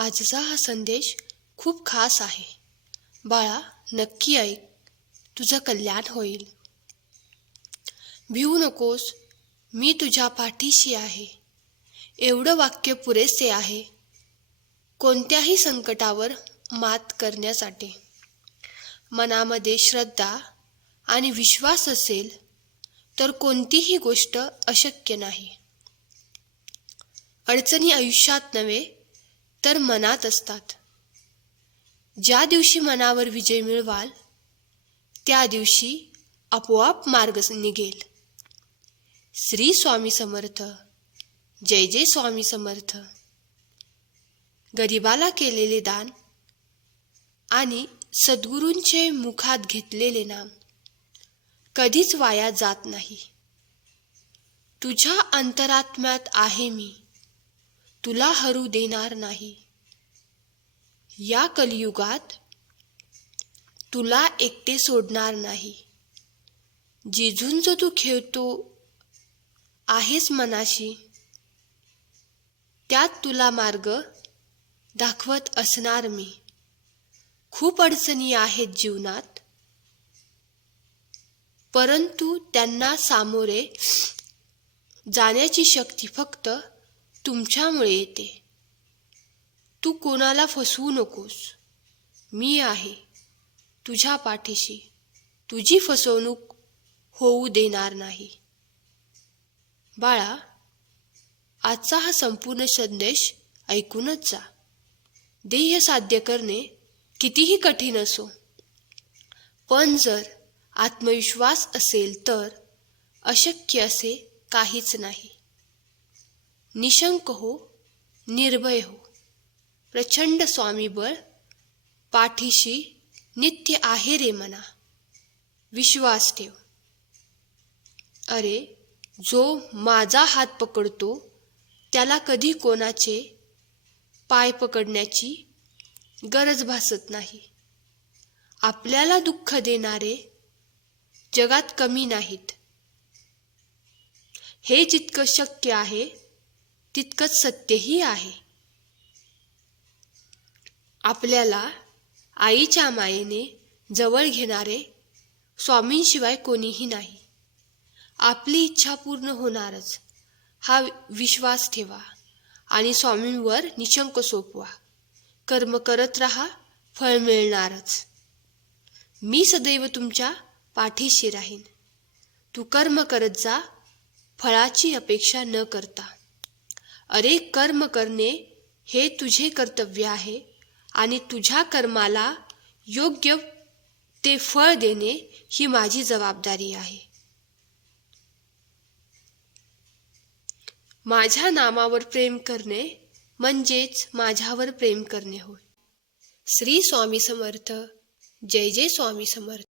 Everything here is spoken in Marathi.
आजचा हा संदेश खूप खास आहे. बाळा नक्की ऐक. तुझं कल्याण होईल. भिवू नकोस. मी तुझ्या पाठीशी आहे. एवढं वाक्य पुरेसे आहे. कोणत्याही संकटावर मात करण्यासाठी. मनामध्ये श्रद्धा आणि विश्वास असेल तर कोणतीही गोष्ट अशक्य नाही. अडचणी आयुष्यात नव्हे तर मनात असतात. ज्या दिवशी मनावर विजय मिळवाल त्या दिवशी आपोआप मार्ग निघेल. श्री स्वामी समर्थ. जय जय स्वामी समर्थ. गरिबाला केलेले दान आणि सद्गुरूंचे मुखात घेतलेले नाम कधीच वाया जात नाही. तुझ्या अंतरात्म्यात आहे मी. तुला हरू देणार नाही. या कलियुगात तुला एकटे सोडणार नाही. जिझून जो तू खेळतो आहेस मनाशी. त्यात तुला मार्ग दाखवत असणार मी. खूप अडचणी आहेत जीवनात. परंतु त्यांना सामोरे जाण्याची शक्ती फक्त तुमच्यामुळे येते. तू कोणाला फसवू नकोस. मी आहे. तुझ्या पाठीशी. तुझी फसवणूक होऊ देणार नाही. बाळा आजचा हा संपूर्ण संदेश ऐकूनच जा. ध्येय साध्य करणे कितीही कठीण असो. पण जर आत्मविश्वास असेल तर अशक्य असे काहीच नाही. निशंक हो निर्भय हो. प्रचंड स्वामीबळ पाठीशी नित्य आहे रे मना. विश्वास ठेव. अरे जो माझा हात पकडतो त्याला कधी कोणाचे पाय पकडण्याची गरज भासत नाही. आपल्याला दुःख देणारे जगात कमी नाहीत. हे जितकं शक्य आहे तितकंच सत्यही आहे. आपल्याला आईच्या मायेने जवळ घेणारे स्वामींशिवाय कोणीही नाही. आपली इच्छा पूर्ण होणारच. हा विश्वास ठेवा आणि स्वामींवर निशंक सोपवा. कर्म करत राहा फळ मिळणारच. मी सदैव तुमच्या पाठीशी राहीन. तू कर्म करत जा फळाची अपेक्षा न करता. अरे कर्म करणे हे तुझे कर्तव्य आहे आणि तुझ्या कर्माला योग्य ते फळ देणे ही माझी जबाबदारी आहे. माझ्या नामावर प्रेम करणे म्हणजेच माझ्यावर प्रेम करणे होय. श्री स्वामी समर्थ. जय जय स्वामी समर्थ.